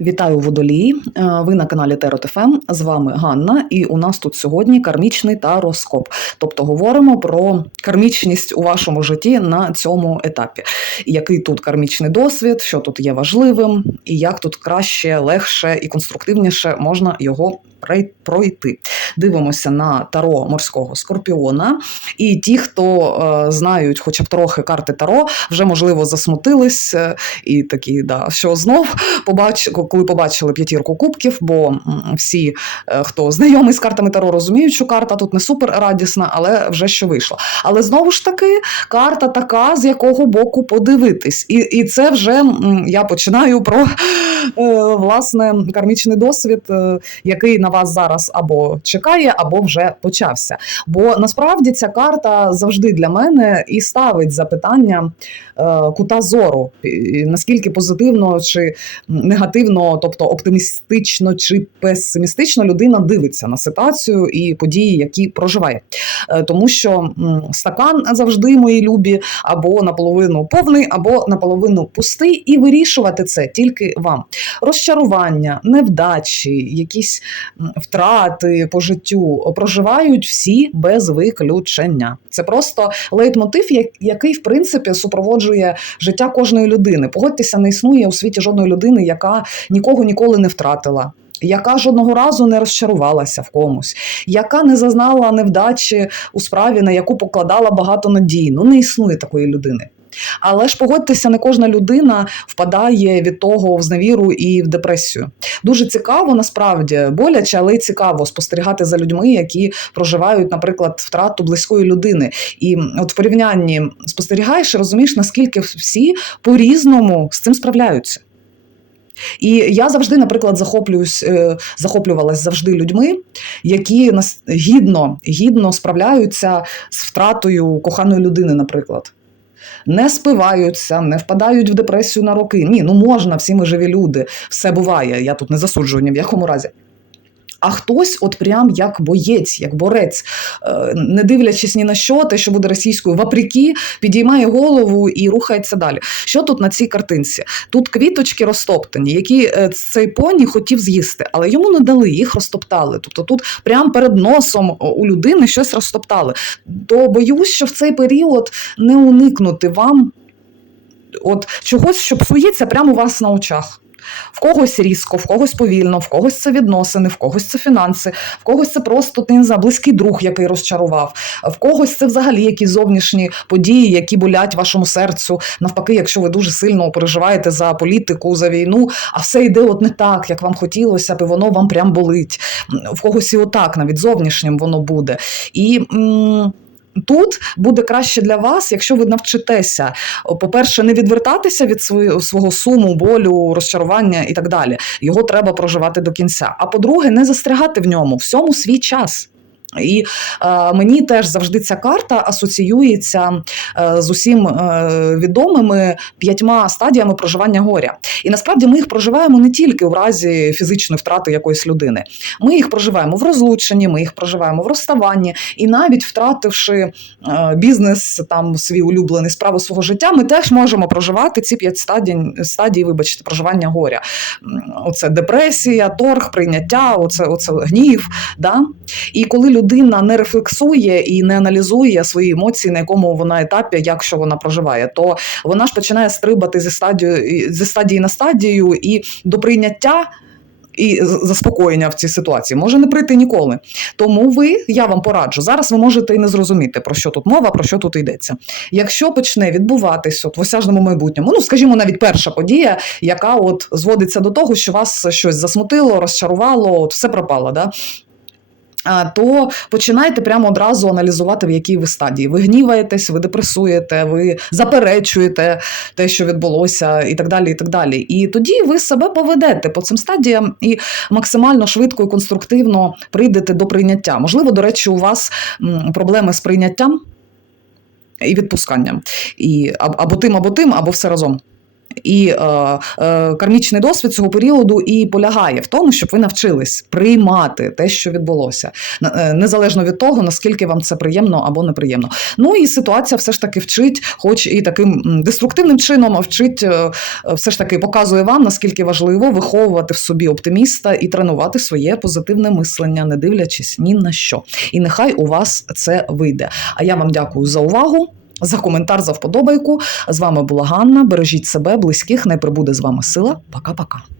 Вітаю водолії. Е, Ви на каналі Терот ФМ. З вами Ганна, і у нас тут сьогодні кармічний тароскоп. Тобто говоримо про кармічність у вашому житті на цьому етапі. Який тут кармічний досвід, що тут є важливим, і як тут краще, легше і конструктивніше можна його пройти. Дивимося на таро морського скорпіона. І ті, хто е, знають хоча б трохи карти таро, вже можливо засмутились е, і такі, да, що знов побач, коли побачили п'ятірку кубків, бо всі, е, хто знайомий з картами Таро, розуміють, що карта тут не супер радісна, але вже що вийшло. Але знову ж таки, карта така, з якого боку подивитись. І, і це вже я починаю про власне кармічний досвід, який на вас зараз або чекає, або вже почався. Бо насправді ця карта завжди для мене і ставить запитання е, кута зору, наскільки позитивно чи негативно, тобто оптимістично чи песимістично людина дивиться на ситуацію і події, які проживає. Е, Тому що стакан завжди мої любі, або наполовину повний, або наполовину пустий, і вирішувати це тільки вам. Розчарування, невдачі, якісь втрати по життю проживають всі без виключення. Це просто лейтмотив, який в принципі супроводжує життя кожної людини. Погодьтеся, не існує у світі жодної людини, яка нікого ніколи не втратила. Яка жодного разу не розчарувалася в комусь, яка не зазнала невдачі у справі, на яку покладала багато надій. Ну не існує такої людини. Але ж погодьтеся, не кожна людина впадає від того в зневіру і в депресію. Дуже цікаво, насправді боляче, але й цікаво спостерігати за людьми, які проживають, наприклад, втрату близької людини. І от в порівнянні спостерігаєш розумієш, наскільки всі по-різному з цим справляються. І я завжди, наприклад, захоплююсь, е, захоплювалась завжди людьми, які гідно, гідно справляються з втратою коханої людини, наприклад. Не спиваються, не впадають в депресію на роки. Ні, ну можна, всі ми живі люди, все буває. Я тут не засуджую ні в якому разі. А хтось, от прям як боєць, як борець, е, не дивлячись ні на що, те, що буде російською, вапріки, підіймає голову і рухається далі. Що тут на цій картинці? Тут квіточки розтоптані, які е, цей поні хотів з'їсти, але йому не дали, їх розтоптали. Тобто тут прямо перед носом у людини щось розтоптали. То боюсь, що в цей період не уникнути вам от чогось, що псується прямо у вас на очах. В когось різко, в когось повільно, в когось це відносини, в когось це фінанси, в когось це просто не знаю, близький друг, який розчарував, в когось це взагалі якісь зовнішні події, які болять вашому серцю. Навпаки, якщо ви дуже сильно переживаєте за політику, за війну, а все йде от не так, як вам хотілося б, і воно вам прям болить. В когось і отак, навіть зовнішнім воно буде. І. м, Тут буде краще для вас, якщо ви навчитеся, по-перше, не відвертатися від свого, суму, болю, розчарування і так далі. Його треба проживати до кінця. А по-друге, не застрягати в ньому всьому свій час. І е, мені теж завжди ця карта асоціюється е, з усім е, відомими п'ятьма стадіями проживання горя. І насправді ми їх проживаємо не тільки в разі фізичної втрати якоїсь людини. Ми їх проживаємо в розлученні, ми їх проживаємо в розставанні, і навіть втративши е, бізнес, там свій улюблений справу свого життя, ми теж можемо проживати ці п'ять стадій, стадій, вибачте, проживання горя. Оце депресія, торг, прийняття, оце, оце гнів. Да? І коли людина не рефлексує і не аналізує свої емоції, на якому вона етапі, як що вона проживає, то вона ж починає стрибати зі стадії, зі стадії на стадію і до прийняття. І заспокоєння в цій ситуації може не прийти ніколи. Тому ви, я вам пораджу, зараз ви можете і не зрозуміти, про що тут мова, про що тут йдеться. Якщо почне відбуватись от в осяжному майбутньому, ну скажімо, навіть перша подія, яка от зводиться до того, що вас щось засмутило, розчарувало, от все пропало. Да? То починайте прямо одразу аналізувати, в якій ви стадії. Ви гніваєтесь, ви депресуєте, ви заперечуєте те, що відбулося, і так далі. І так далі. І тоді ви себе поведете по цим стадіям і максимально швидко і конструктивно прийдете до прийняття. Можливо, до речі, у вас проблеми з прийняттям і відпусканням. І, або тим, або тим, або все разом. І е, е, кармічний досвід цього періоду і полягає в тому, щоб ви навчились приймати те, що відбулося, е, незалежно від того, наскільки вам це приємно або неприємно. Ну і ситуація все ж таки вчить, хоч і таким деструктивним чином, а вчить, е, все ж таки показує вам, наскільки важливо виховувати в собі оптиміста і тренувати своє позитивне мислення, не дивлячись ні на що. І нехай у вас це вийде. А я вам дякую за увагу. За коментар, за вподобайку. З вами була Ганна. Бережіть себе, близьких. Не прибуде з вами сила. Пока-пока.